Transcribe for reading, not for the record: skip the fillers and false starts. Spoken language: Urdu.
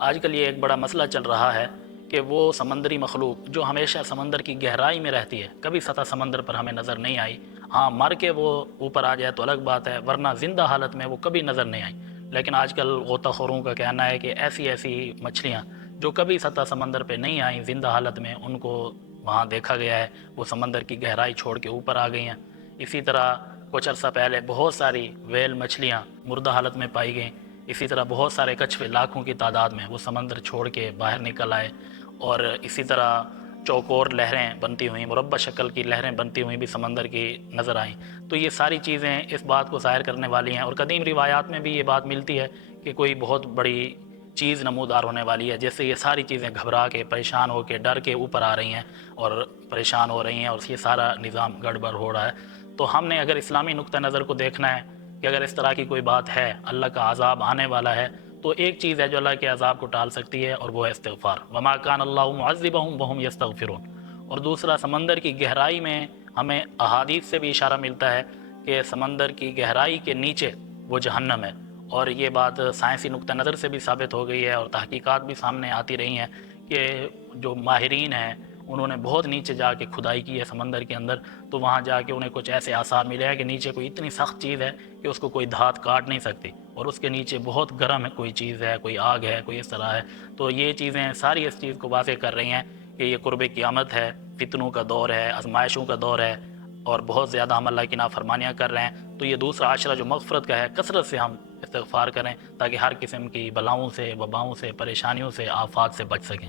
آج کل یہ ایک بڑا مسئلہ چل رہا ہے کہ وہ سمندری مخلوق جو ہمیشہ سمندر کی گہرائی میں رہتی ہے، کبھی سطح سمندر پر ہمیں نظر نہیں آئی، ہاں مر کے وہ اوپر آ جائے تو الگ بات ہے، ورنہ زندہ حالت میں وہ کبھی نظر نہیں آئی۔ لیکن آج کل غوطہ خوروں کا کہنا ہے کہ ایسی ایسی مچھلیاں جو کبھی سطح سمندر پہ نہیں آئیں زندہ حالت میں، ان کو وہاں دیکھا گیا ہے، وہ سمندر کی گہرائی چھوڑ کے اوپر آ گئی ہیں۔ اسی طرح کچھ عرصہ پہلے بہت ساری ویل مچھلیاں مردہ حالت میں پائی گئیں۔ اسی طرح بہت سارے کچھوے لاکھوں کی تعداد میں وہ سمندر چھوڑ کے باہر نکل آئے، اور اسی طرح چوکور لہریں بنتی ہوئیں، مربع شکل کی لہریں بنتی ہوئیں بھی سمندر کی نظر آئیں۔ تو یہ ساری چیزیں اس بات کو ظاہر کرنے والی ہیں، اور قدیم روایات میں بھی یہ بات ملتی ہے کہ کوئی بہت بڑی چیز نمودار ہونے والی ہے، جس سے یہ ساری چیزیں گھبرا کے، پریشان ہو کے، ڈر کے اوپر آ رہی ہیں اور پریشان ہو رہی ہیں، اور یہ سارا نظام گڑبڑ ہو رہا ہے۔ تو ہم نے اگر اسلامی نقطہ نظر کو دیکھنا ہے کہ اگر اس طرح کی کوئی بات ہے، اللہ کا عذاب آنے والا ہے، تو ایک چیز ہے جو اللہ کے عذاب کو ٹال سکتی ہے، اور وہ ہے استغفار۔ وما کان اللہ معذبہم وہم یستغفرون۔ اور دوسرا، سمندر کی گہرائی میں ہمیں احادیث سے بھی اشارہ ملتا ہے کہ سمندر کی گہرائی کے نیچے وہ جہنم ہے، اور یہ بات سائنسی نقطہ نظر سے بھی ثابت ہو گئی ہے، اور تحقیقات بھی سامنے آتی رہی ہیں کہ جو ماہرین ہیں انہوں نے بہت نیچے جا کے کھدائی کی ہے سمندر کے اندر، تو وہاں جا کے انہیں کچھ ایسے آثار ملے ہیں کہ نیچے کوئی اتنی سخت چیز ہے کہ اس کو کوئی دھات کاٹ نہیں سکتی، اور اس کے نیچے بہت گرم ہے، کوئی چیز ہے، کوئی آگ ہے، کوئی اس طرح ہے۔ تو یہ چیزیں ساری اس چیز کو واضح کر رہی ہیں کہ یہ قرب قیامت ہے، فتنوں کا دور ہے، آزمائشوں کا دور ہے، اور بہت زیادہ ہم اللہ کی نافرمانیاں کر رہے ہیں۔ تو یہ دوسرا عشرہ جو مغفرت کا ہے، کثرت سے ہم استغفار کریں تاکہ ہر قسم کی بلاؤں سے، وباؤں سے، پریشانیوں سے، آفات سے بچ سکیں۔